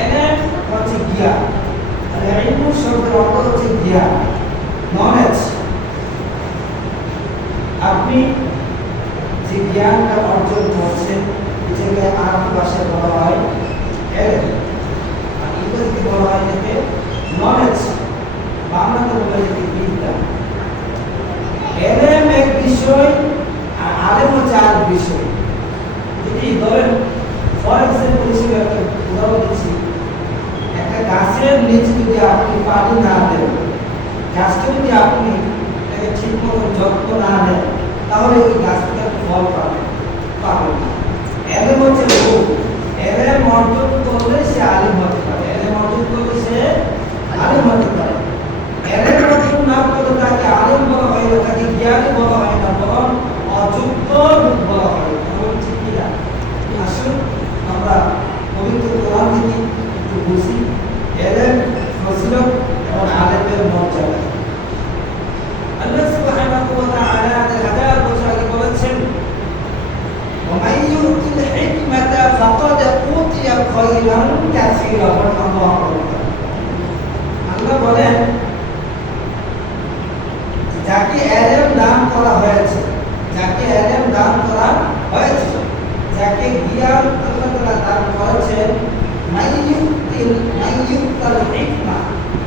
এলেম হচ্ছে জ্ঞান, আর ইলম শব্দের অর্থ হচ্ছে জ্ঞান, নলেজ। আপনি যে জ্ঞানটা অর্জন করছেন এটাকে আরবি ভাষায় বলা হয় এলেম, আর ইংরেজিতে বলা হয় এটাকে নলেজ, বাংলাতে বলা হয় এটাকে বিদ্যা। এলেম এক বিষয় আর আলেম হচ্ছে আর বিষয়। যদি ধরেন ফর এক্সাম্পল হিসেবে একটা উদাহরণ দিচ্ছি, একটা গাছের নিচে যদি আপনি পানি না দেন, গাছকে যদি আপনি এটাকে ঠিক মতো যত্ন না নেন, তাহলে ওই গাছ থেকে ফল পাবেন না। এলেম হচ্ছে লোক, এলেম অর্জন করলে সে আলিম হতে পারে, এলেম অর্জন করলে সে আলিম হতে পারে। এলেম অর্জন না করলে তাকে আলিম বলা হয় না, তাকে জ্ঞানী বলা হয় না, বরং অযোগ্য লোক বলা হয়। ঠিক কিনা? আসুন আমরা পবিত্র কোরআন থেকে একটু বুঝি এলেম, ফজিলত এবং আলেমের মর্যাদা। আল্লাহ সুবহানাহু ওয়া তাআলা 1000 বছর আগে বলেছেন, ومن يؤت الحكمة فقد أوتي خيرا كثيرا। আল্লাহ বলেন যাকে এলেম দান করা হয়েছে, যাকে এলেম দান করা হয়েছে, যাকে জ্ঞান আল্লাহ তাআলা দান করেছেন, মাইয়ুতাল হিকমা,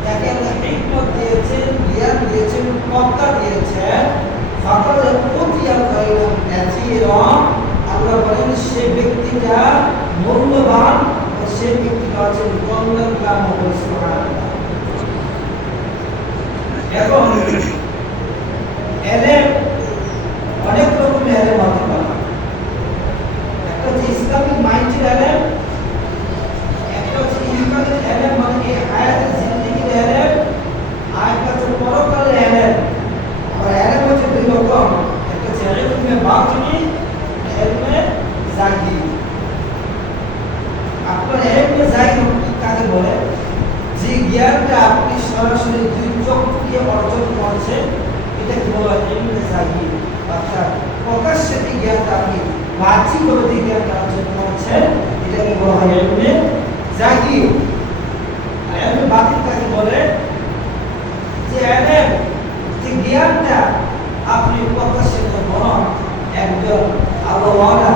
যাকে আল্লাহ হিকমত দিয়েছেন, জ্ঞান দিয়েছেন, প্রজ্ঞা দিয়েছেন, ফাকাদ উতিয়া খায়রান কাসীরা। আল্লাহ বলেন সে ব্যক্তিটা মূল্যবান, সে ব্যক্তিটা হচ্ছে কল্যাণকাম। সুবহানাল্লাহ। এবং এলেম অনেক রকমের এলেম হতে পারে। একটা হচ্ছে ইসলামিক মাইন্ডের এলেম, একটা হচ্ছে ইমানের এলেম মানে এই হায়াতের জিন্দেগির এলেম, আর একটা হচ্ছে পরকালের এলেম। আর এলেম হচ্ছে দুই রকম, একটা হচ্ছে ইলমে বাতিনি, ইলমে জাহিরি। আপনার ইলমে জাহিরি কাকে বলে? যে জ্ঞানটা আপনি সরাসরি দুই চোখ দিয়ে অর্জন করছেন, এটাকে বলা হয় ইলমে জাহিরি। অর্থাৎ প্রকাশ্যে যে জ্ঞানটা আপনি বাহ্যিকভাবে যে জ্ঞানটা অর্জন করছেন, এটাকে বলা হয় ইলমে জাহিরি। আর ইলমে বাতিন কাকে বলে? যে ইলম, যে জ্ঞানটা আপনি প্রকাশ্যে বলেন একজন আল্লাহওয়ালা,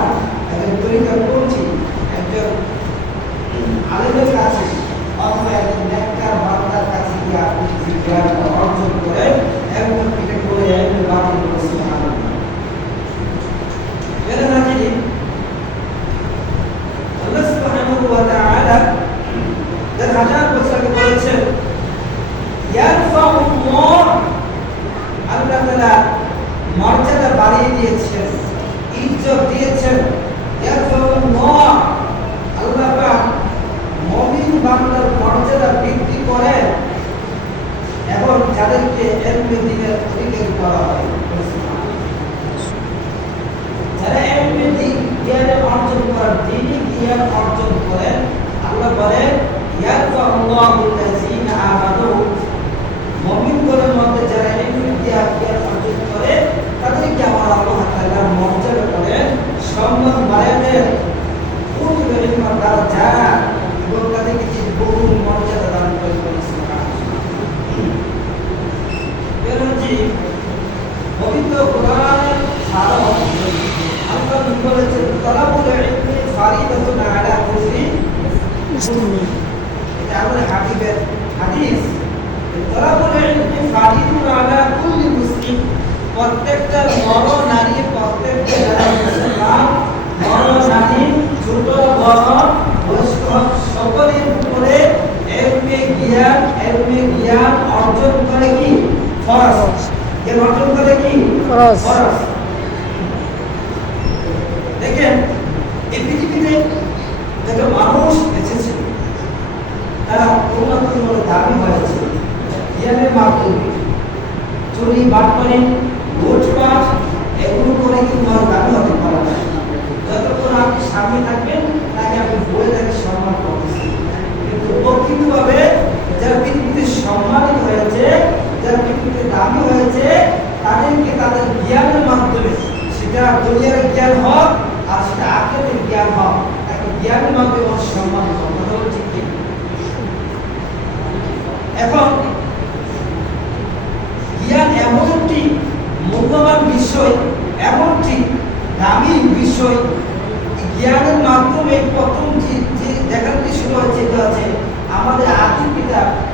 একজন তরিকাপন্থী, একজন আলেমের কাছে অথবা একজন নেককার বান্দার কাছে গিয়ে আপনি যে জ্ঞানটা অর্জন করেন, এবং এটা করে ইলমে বাতিন বলে। সুবহানাল্লাহ। এর নাকি আল্লাহ সুবহানাহু ওয়া তাআলা 1000 বছর আগে বলেছেন, ইয়ারফাউল্লাহ, আল্লাহ তাআলা মর্যাদা বাড়িয়ে দিয়েছেন, ইজ্জত দিয়েছেন। ইয়ারফাউল্লাহ, আল্লাহ পাক মুমিন বান্দার মর্যাদা বৃদ্ধি করেন এবং যাদেরকে ইলমে দ্বীনের অধিকারী করা হয়। যারা ইলমে দ্বীন জ্ঞান অর্জন করেন, দ্বীনি জ্ঞান অর্জন করেন, আল্লাহ বলেন ইয়ারফাউল্লাহুল্লাযীনা আমানু, মুমিনদের মধ্যে যারা ইলমে জ্ঞান অর্জন করে তাদেরকে আমার আল্লাহ তাআলা মর্যাদা করেন, সম্মান বাড়ায় দেন। উতুল ইলমা দারাজাত, এবং তাদেরকে যে বহু মর্যাদা দান করেন। পবিত্র কোরআনের ছাড়াও আল্লাহ বলেছেন তালাবুল ইলমি ফারিদাতুন আলা কুল্লি মুসলিম। এটা আমাদের হাদিস। তালাবুল ইলমি ফারিদাতুন আলা কুল্লি মুসলিম, প্রত্যেকটা নর নারী, প্রত্যেকটা যারা মুসলমান, নর নারী, ছোট বড়, বয়স্ক সকলের উপরে ইলমে জ্ঞান অর্জন করে কি ফরজ। জ্ঞান অর্জন করে কি ফরজ। দেখেন এই পৃথিবীতে যত মানুষ এসেছে তারা কোনো না কোনো দাবি হয়েছে জ্ঞানের মাধ্যমে। চুরি, বাটপারি, লুটপাট এগুলো করে কিন্তু আর দাবি হতে পারে না। যতক্ষণ আপনি সামনে থাকবেন তাকে আপনি বলে তাকে সম্মান করতেছেন, কিন্তু প্রকৃতভাবে যারা পৃথিবীতে সম্মানিত হয়েছে, যারা পৃথিবীতে দামি হয়েছে, তাদেরকে তাদের জ্ঞানের মাধ্যমে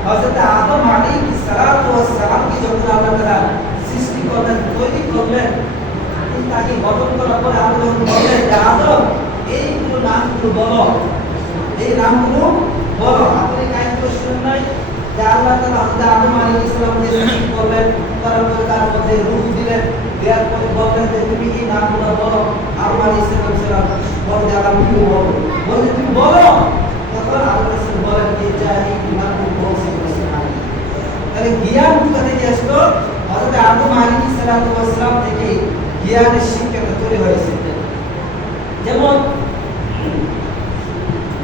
হযরত আদম আলাইহিস সালাতু ওয়াস সালামকে যখন আল্লাহ তাআলা সৃষ্টি করলেন, তৈরি করলেন, তাকে গঠন করার পরে আল্লাহ যখন বললেন যে আদম এইগুলো নামগুলো বলো, এই নামগুলো বলো। আপনি কাহিনী শুনেন নাই যে আল্লাহ তাআলা হযরত আদম আলাইহিস সালামকে সৃষ্টি করলেন, করার পরে তার মধ্যে রূহ দিলেন, দেওয়ার পরে বললেন যে তুমি এই নামগুলো বলো। আদম আলাইহিস সালাম বলে যে আল্লাহ তুমি বলো, বলে তুমি বলো। তখন আল্লাহ রাসূল বলেন যে যা এই নামগুলো বলছে তাহলে জ্ঞান কোথা থেকে আসলো? হযরত আদম আলাইহিস সালাম থেকে জ্ঞানের শিক্ষাটা তৈরি হয়েছে। যেমন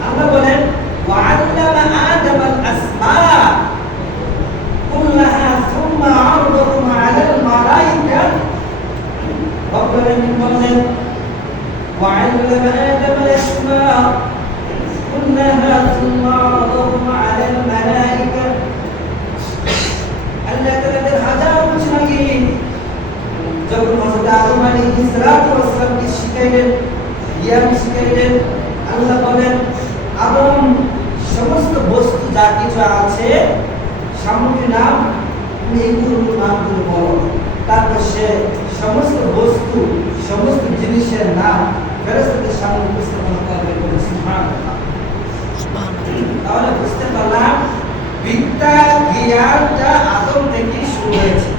আল্লাহ বলেন ওয়া'আল্লামা আদাম আল-আসমা কুল্লাহা সুম্মা 'আরাদাহুম 'আলাল মালাইকা। রব্বুল আলামিন বলেন ওয়া'আল্লামা আদাম আল-আসমা কুল্লাহা সুম্মা 'আরাদাহুম 'আলাল মালাইকা। আল্লাহ তাআলা হাজার বছর আগে যখন হযরত আদম আলাইহিস সালামকে শিখাইলেন, জ্ঞান শিখাইলেন, আল্লাহ বলেন আদম সমস্ত বস্তু যা কিছু আছে সামগ্রী নাম তুমি এইগুলোর নামগুলো বলো। তারপর সে সমস্ত বস্তু সমস্ত জিনিসের নাম ফেরেশতাদের সামনে উপস্থাপন করবে। সুবহানাল্লাহ। তাহলে বুঝতে পারলাম বিদ্যা জ্ঞানটা আদম থেকে শুরু হয়েছে।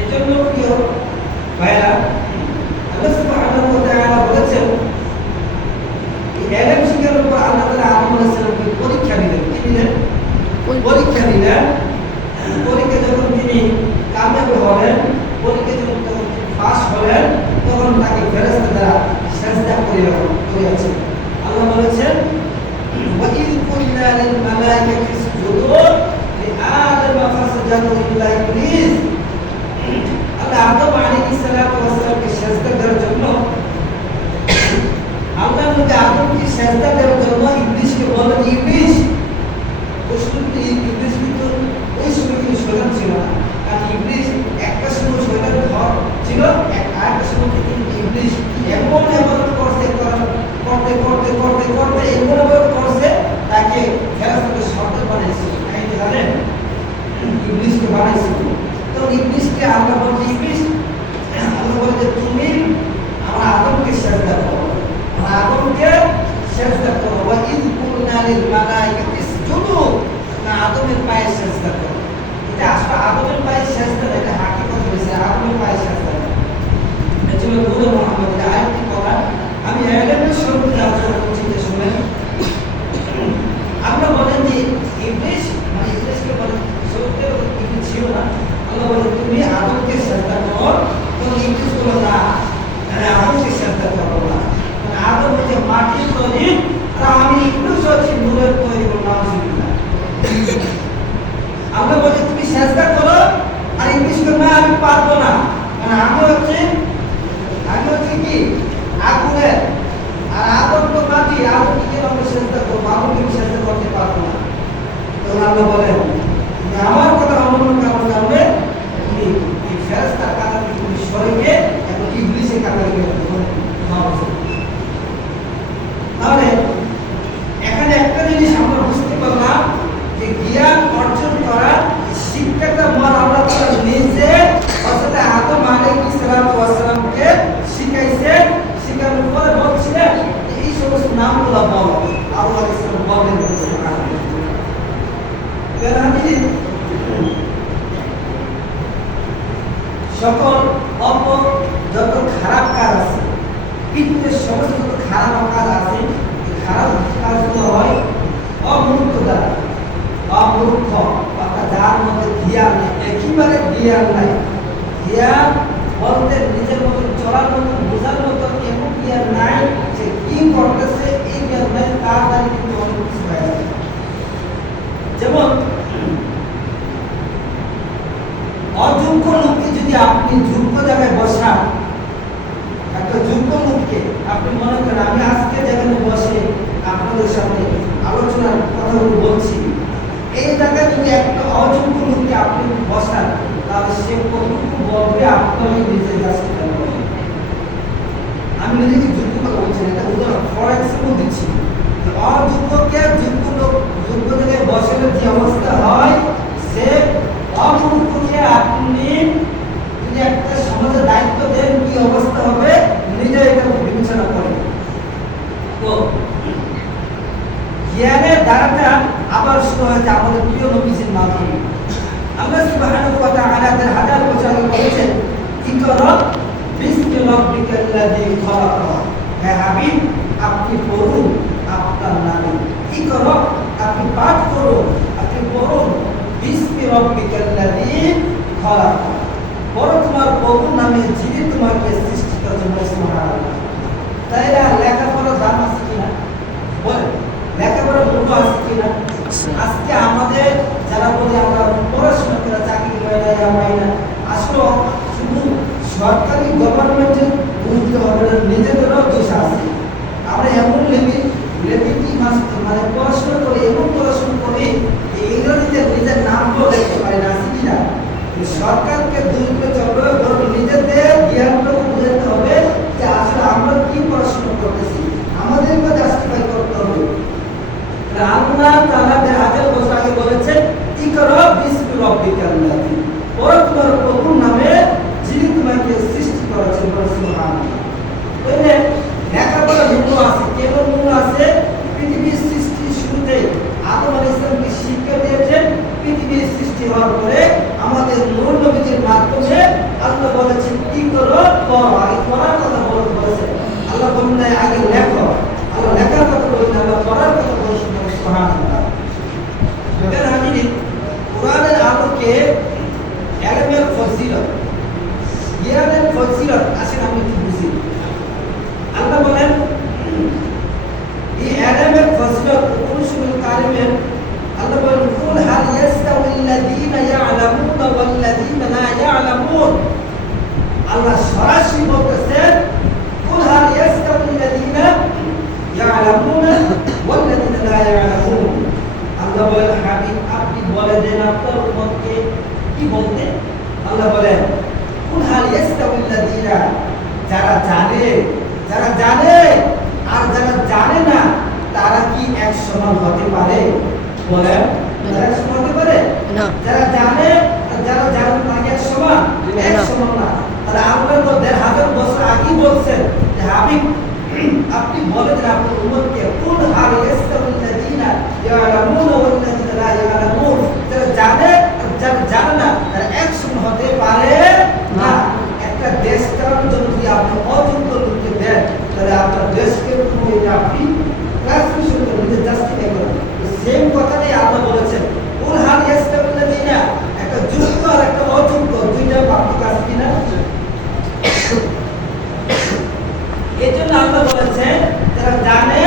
এজন্য প্রিয় ভাইরা, আল্লাহ সুবহানাহু ওয়া তাআলা বলেছেন ইলম শিখার উপর আল্লাহ তাআলা আদম আলাইহিস সালামকে পরীক্ষা দিলেন। কি দিলেন? পরীক্ষা দিলেন। পরীক্ষা যখন তিনি কামিয়াব হলেন, পরীক্ষা যখন পাস হলেন, তখন তাকে ফেরেশতারা সিজদা করিয়েছে। আল্লাহ বলেছেন ওয়া ইয কুলনা লিল মালাইকাতি ইসজুদু লিআদম ফাসাজাদু ইল্লা ইবলিস। আল্লাহ আদম আলাইহিস সালামকে সিজদা করার জন্য আল্লাহ নবী আদমকে সিজদা করার জন্য ইবলিসকে বললেন, ইবলিস প্রশ্নটি ইবলিস কিন্তু ওই সময় কিন্তু শয়তান ছিল না। কারণ ইবলিস একটা সময় শয়তান ঘর ছিল, আরেকটা সময় কিন্তু ইবলিস এমন ইবাদত করছে, করতে করতে করতে করতে এমন ইবাদত করছে তাকে ফেরেশতাদের সর্দার বানিয়েছে। কাহিনী জানেন? ইবলিসকে বানাইছিল। তো ইবলিসকে আল্লাহ বলছে, ইবলিস আল্লাহ বলে যে তুমি আমার আদমকে সিজদা করো, আমার আদমকে সিজদা করো। ওয়া ইয কুলনা লিল মালাইকাতি ইসজুদু, না আদমের পায়ে সিজদা করো। এটা আসলে আদমের পায়ে সিজদা না, এটা হাকিকত হয়েছে আদমের পায়ে সিজদা। এজন্য নূরে মুহাম্মদের আয়াতটি পড়া আমি ইলমের সম্পর্কে আলোচনা করছি, যে শুনেন। আমরা বলেন যে ইবলিস মানে ইবলিসকে বলে সত্যি কিছু ছিল না। আল্লাহ বলে তুমি আদমকে সিজদা করো, তো ইবলিস বলে না আদমকে সিজদা করো না। মানে আদম হচ্ছে মাটির তৈরি, আর আমি ইবলিস হচ্ছে নূরের তৈরি। নাউজুবিল্লাহ। আল্লাহ বলে তুমি সিজদা করো, আর ইবলিস বলে না আমি পারবো না। মানে আমি হচ্ছে কি আগুনের, আর আদম তো মাটি, আদমকে কি আমরা সিজদা করবো? আদমকে সিজদা করতে পারবো না। তখন আল্লাহ বলেন তুমি আমার কথা অবলম্বন করার কারণে তুমি এই ফেরেশতার কাতার থেকে তুমি সরে গিয়ে এখন ইবলিসের কাতারে গিয়ে তাহলে এখানে একটা জিনিস আমরা বুঝতে পারলাম যে জ্ঞান অর্জন করার শিক্ষাটা মহান আল্লাহ তাআলা নিজে হযরত আদম আলাইহিস সালামকে শিখাইছেন। শিখানোর পরে বলছিলেন এই সমস্ত নামগুলো বলো। আল্লাহ আলাইহিস সালাম বলেন সকল অপর যত খারাপ কাজ আছে, পৃথিবীতে সমস্ত যত খারাপ কাজ আছে, খারাপ কাজগুলো হয় অমূর্খ দ্বারা। অমূর্খ অর্থাৎ যার মধ্যে জ্ঞান নেই, একেবারে জ্ঞান নাই। জ্ঞান বলতে নিজের মতো চলার মতো, বোঝার মতো এমন জ্ঞান নাই, যে কি করতেছে এই জ্ঞান নাই, তার দ্বারা কিন্তু অনেক কিছু হয়ে যায়। যেমন অযোগ্য লোককে যদি আপনি যোগ্য জায়গায় বসান, একটা যোগ্য লোককে আপনি মনে করেন আমি আজকে যেখানে বসে আপনাদের সামনে আলোচনার কথাগুলো বলছি, এই জায়গায় যদি একটা অযোগ্য লোককে আপনি বসান, তাহলে সে কতটুকু বলবে আপনারই নিজের কাছে। আমি নিজেকে যোগ্য কথা বলছি, এটা উদাহরণ ফর এক্সাম্পল দিচ্ছি। অযোগ্যকে যোগ্য লোক যোগ্য জায়গায় জ্ঞানের ধারাটা আবার শুরু হয়েছে আমাদের প্রিয় নবীজির মাধ্যমে। আল্লাহ সুবহানাহু ওয়া তাআলা তার হাজার বছর আগে বলেছেন, ইকরা বিসমি রাব্বিকাল্লাযী খালাক। হে হাবিব, আপনি পড়ুন আপনার নামে। ইকরা, আপনি পাঠ করুন, আপনি পড়ুন বিসমি রাব্বিকাল্লাযী খালাক। পড়ো তোমার প্রভুর নামে যিনি তোমাকে সৃষ্টি করেছেন। সুবহানাল্লাহ। তাইলে লেখাপড়ার দাম আছে কিনা বলেন? লেখাপড়ার মূল্য আছে কিনা? আজকে আমাদের যারা বলি আমরা পড়াশোনা করে চাকরি পাই না, আসলে শুধু সরকারি গভর্নমেন্টের বুঝতে হবে না, নিজেদেরও দোষ আছে। আমরা এমন লেবিটি মানে পড়াশোনা করি, এমন পড়াশোনা করি ইংরেজিতে নিজের নামটাও দেখতে পারি না, আছে কিনা? সরকারকে দূর করে চলবে, বরং নিজেদের জ্ঞানটাকে বুঝাতে হবে যে আসলে আমরা কি পড়াশোনা করতেছি, আমাদেরকে জাস্টিফাই করতে হবে। আল্লাহ তাআলা তার হাজার বছর আগে বলেছেন, ইকরা বিসমি রাব্বিকাল্লাযী, পড়ো তোমার প্রভুর নামে যিনি তোমাকে সৃষ্টি করেছেন। সুবহানাল্লাহ। তাহলে লেখাপড়ার মূল্য আছে। কেমন মূল্য আছে? পৃথিবীর সৃষ্টির শুরুতে আদম আলাইহিস সালামকে শিক্ষা দিয়েছেন। পৃথিবীর সৃষ্টি হওয়ার পরে আমাদের নূর নবীর মাধ্যমে আল্লাহ বলেছেন, ইকরা, পড়ো। আগে পড়ার কথা বলেছেন আল্লাহ, বলেন না আগে লেখো। আল্লাহ লেখার কথা বলেছেন, আল্লাহ পড়ার কথা বলেছেন। সুবহানাল্লাহ। এর হাজিরিন, কোরআনের আলোকে ইলমের ফজিলত, জ্ঞানের ফজিলত আসেন আমি কি বুঝি। আল্লাহ বলেন এই ইলমের ফজিলত কোরআনুল কারীমের আল্লাহ বলেন, কুল হাল ইয়াস্তাউল্লাযীনা ইয়ালামুনা ওয়াল্লাযীনা লা ইয়ালামুন। আল্লাহ সরাসরি বলতেছেন, কুল হাল ইয়াস্তাউল্লাযীনা ইয়ালামুনা ওয়াল্লাযীনা লা ইয়ালামুন। আল্লাহ বলেন, হাবিব আপনি বলে দেন আপনার উম্মতকে কি বলতে। আল্লাহ বলেন, কুল হাল ইয়াস্তাউল্লাযীনা, যারা জানে আর যারা জানে না তারা কি এক সমান হতে পারে? বলেন, তারা এক সমান হতে পারে না। যারা জানে আর যারা জানে তারা এক সমান না। তাহলে আল্লাহ তো ১৫০০ বছর আগে বলছেন যে হাবিব আপনি বলে দেন আপনার উম্মতকে, কুল হাল ইয়াস্তাউল্লাযীনা ইয়ালামুনা ওয়াল্লাযীনা লা ইয়ালামুন, যারা জানে আর যারা জানে না তারা এক সমান হতে পারে না। একটা দেশ চালানোর জন্য যদি আপনি অযোগ্য লোককে দেন, তাহলে আপনার দেশকে আপনি ট্রান্সমিশন করে নিজে জাস্টিফাই করেন। সেম কথাটাই আল্লাহ বলেছেন, কুল হাল ইয়াস্তাউল্লাযীনা, একটা যোগ্য আর একটা অযোগ্য দুইটা পার্থক্য আছে কিনা? এজন্য আল্লাহ বলেছেন যারা জানে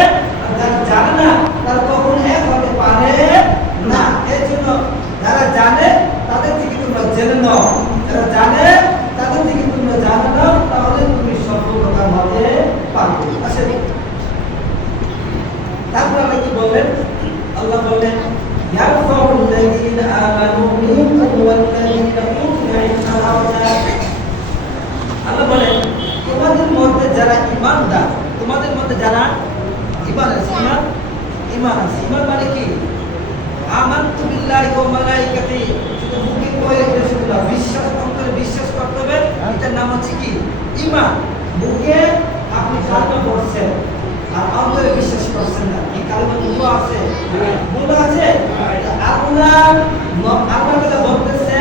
আর যারা জানে না তারা কখনো এক হতে পারে না। এজন্য যারা জানে তাদের থেকে তোমরা জেনে নাও, যারা জানে তাদের থেকে তোমরা জানে নাও, তাহলে তুমি সফলতা হতে পারবে। আসলে তারপর আল্লাহ কি বললেন? আল্লাহ বললেন, ইয়ারফাউল্লাযীনা আমানু মিনকুম ওয়াল্লাযীনা উতুল ইলমা দারাজাত। আল্লাহ বলেন, তোমাদের মধ্যে যারা ঈমানদার, তোমাদের মধ্যে যারা ঈমান আছে, ঈমান মানে কি? আমানতু বিল্লাহি ওয়া মালাইকাতিহি, শুধু মুখে কয়ে এটা শুধু না, বিশ্বাস করতে হবে। এটার নাম হচ্ছে কি? ঈমান। মুখে আপনি কালমা পড়ছেন আর অন্তরে বিশ্বাস করছেন না, এই কালমা গুলো আছে, গুলো আছে। আল্লাহ বলতেছে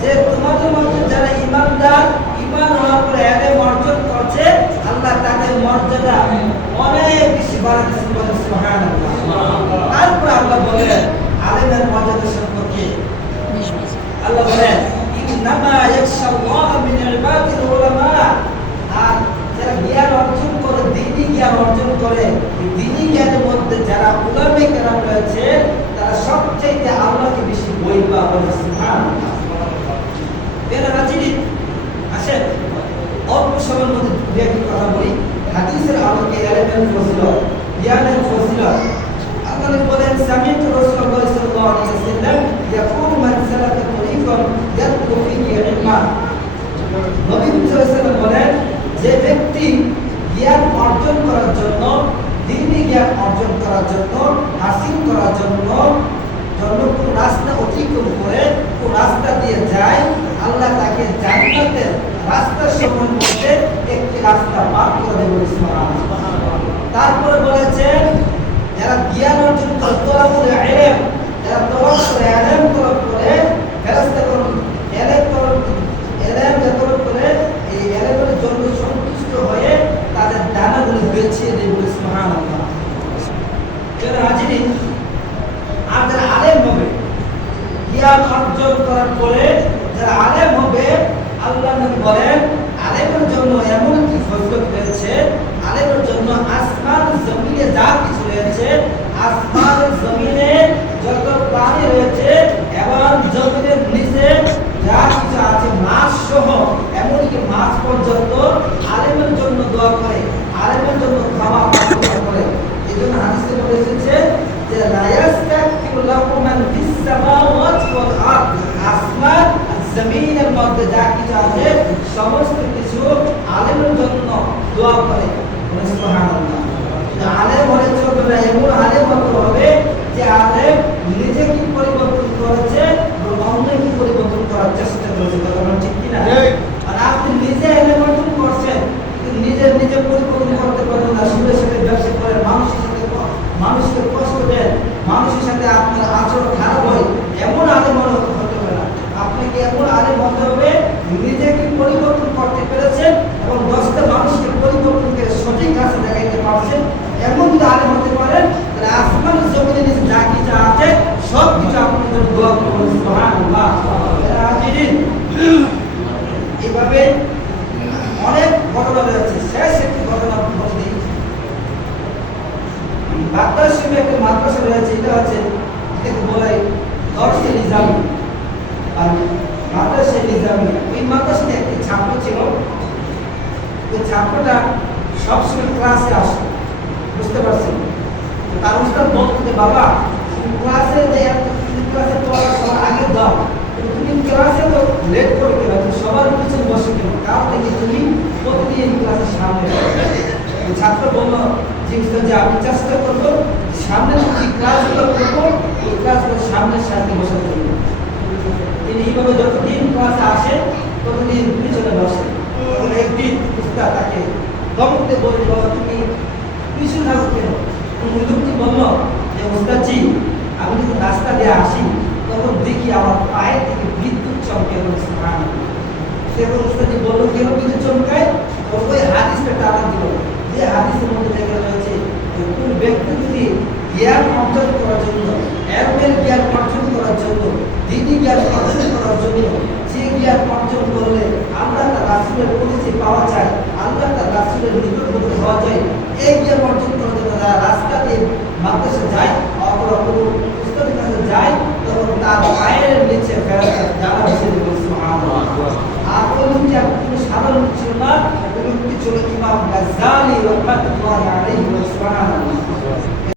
যে তোমাদের মধ্যে যারা ঈমানদার, ঈমান হওয়ার পরে ইলম অর্জন করছে, আল্লাহ তাদের মর্যাদা অনেক বেশি বাড়াচ্ছেন। বলেন সুবহানাল্লাহ। তারপর আল্লাহ বলেন আলেমের মর্যাদা সম্পর্কে, আল্লাহ বলেন, ইন্নামা ইয়াখশাল্লাহা মিন ইবাদিল উলামা। আর যারা জ্ঞান অর্জন করে, দ্বীনি জ্ঞান অর্জন করে, দ্বীনি জ্ঞানের মধ্যে যারা উলামায়ে কেরাম রয়েছে, তারা সবচেয়ে আল্লাহকে বেশি ভয় পায়। বলেন সুবহানাল্লাহ। এর হাজিরিন, আসেন অল্প সময়ের মধ্যে দু একটি কথা বলি। হাদিসের আলোকে ইলমের ফজিলত, জ্ঞানের ফজিলত। আল্লাহ বলেন, সামি'তু রাসূলুল্লাহ সাল্লাল্লাহু আলাইহি ওয়াসাল্লাম ইয়াকুলু মান সালাকা তরিকান ইয়াতলু ফীহি ইলমান। নবী সাল্লাল্লাহু আলাইহি ওয়াসাল্লাম বলেন, যে ব্যক্তি জ্ঞান অর্জন করার জন্য, দ্বীনি জ্ঞান অর্জন করার জন্য, হাসিল করার জন্য কোন রাস্তা অতিক্রম করে, কোন রাস্তা দিয়ে যায়, আল্লাহ তাকে জান্নাতের রাস্তার সময়ের মধ্যে একটি রাস্তা পার করে দেবে। সুবহানাল্লাহ। তারপরে বলেছেন যারা জ্ঞান অর্জন করে তলাবুল ইলম, যারা তলব করে, ইলম তলব করে, ফেরেশতাগণ ইলম তলব করে এই ইলমের জন্য সন্তুষ্ট হয়ে তাদের ডানাগুলো বেছিয়ে দেয়, বলে সুবহানাল্লাহ। যারা হাজিরিন, আর যারা আলেম হবে, জ্ঞান অর্জন করার পরে যারা আলেম হবে, আল্লাহ নবী বলেন আলেমের জন্য এমন কি ফজিলত রয়েছে, আলেমের জন্য আসমান জমিনে যা কিছু রয়েছে, আসমান জমিনে যত প্রাণী রয়েছে এবং জমিনের নিচে যা কিছু আছে, মাছ সহ এমনকি মাছ পর্যন্ত আলেমের জন্য দোয়া করে, আলেমের জন্য খাওয়া প্রার্থনা করে। এই জন্য হাদিসে বলে এসেছে যে লা ইয়াস্তাগফিরু লাহু মান ফিস সামাওয়াতি ওয়াল আরদ, আসমান আর জমিনের মধ্যে যা কিছু আছে সমস্ত কিছু আলেমের জন্য দোয়া করে, সুবহানাল্লাহ। আলেম হলে চলবে না, এমন আলেম হতে হবে যে আলেম নিজে কি পরিবর্তন করেছে, অন্য কি পরিবর্তন করার চেষ্টা করেছে, কথা ঠিক কিনা? আর আপনি নিজে আলেম অর্জন করছেন কিন্তু নিজে পরিবর্তন করতে পারেন না, সুদের সাথে ব্যবসা করেন, মানুষকে কষ্ট দেন, মানুষের সাথে আপনার আচরণ খারাপ হয়, এমন আলেম হতে হবে না। আপনাকে এমন আলেম হতে হবে নিজেকে পরিবর্তন করতে পেরেছেন এবং 10টা মানুষকে পরিবর্তন করে সঠিক কাছে দেখাইতে পারছেন, এমন যদি আলেম হতে পারেন তাহলে আসমান জমিনের নিচে যা কিছু আছে সব কিছু আপনার জন্য দোয়া করবেন, সুবহানাল্লাহ। এইভাবে অনেক ঘটনা রয়েছে। শেষ একটি ঘটনা বলে দিই। বাগদাদ শরীফে একটা মাদ্রাসা রয়েছে, এটা হচ্ছে এটাকে বলা হয় দরসে নিজামি আর মাদ্রাসা নিজামি। ওই মাদ্রাসাতে একটি ছাত্র ছিল, ওই ছাত্রটা সবসময় ক্লাসে আসে, বুঝতে পারছেন? তার উস্তাদ বলতো যে বাবা তুমি ক্লাসে পড়ার সবার আগে দাও, তুমি ক্লাসে তো লেট করে কেন, তুমি সবার পিছনে বসে কেন, কার থেকে তুমি প্রতিদিন ক্লাসের সামনে। ওই ছাত্র বলল যে উস্তাদ যে আমি চেষ্টা করবো সামনে যে ক্লাসগুলো করবো ওই ক্লাসগুলো সামনের সাথে বসাতে হবে। তিনি এইভাবে যতদিন ক্লাসে আসে ততদিন পিছনে বসে। একদিন উস্তাদ তাকে দমতে বলে তুমি পিছনে থাকো কেন? লোকটি বলল যে উস্তাদজি আমি যখন রাস্তা দিয়ে আসি তখন দেখি আমার পায়ের থেকে বিদ্যুৎ চমকে রয়েছে। সেখন উস্তাদজি বললো কেন বিদ্যুৎ চমকায়? ওই হাদিসটা টানা দিল, যে হাদিসের মধ্যে দেখা রয়েছে যে কোন ব্যক্তি যদি জ্ঞান অর্জন করার জন্য, এলমের জ্ঞান অর্জন করার জন্য, দ্বীনি জ্ঞান অর্জন করার জন্য, যে জ্ঞান অর্জন করলে আল্লাহ তার রাসূলের পরিচয় পাওয়া যায়, আল্লাহ তার রাসূলের নিকটবর্তী হওয়া যায়, এই জ্ঞান অর্জন করার জন্য যারা রাস্তা দিয়ে মাদ্রাসা যায় অথবা কোনো উস্তাদের কাছে যায় তখন তার পায়ের নিচে ফেরেশতা জানা বসে দেবে, সুবহানাল্লাহ। আর ওই লোকটি কোনো সাধারণ ছিল না, ওই লোকটি ছিল ইমাম গাজ্জালি রাহমাতুল্লাহি আলাইহি।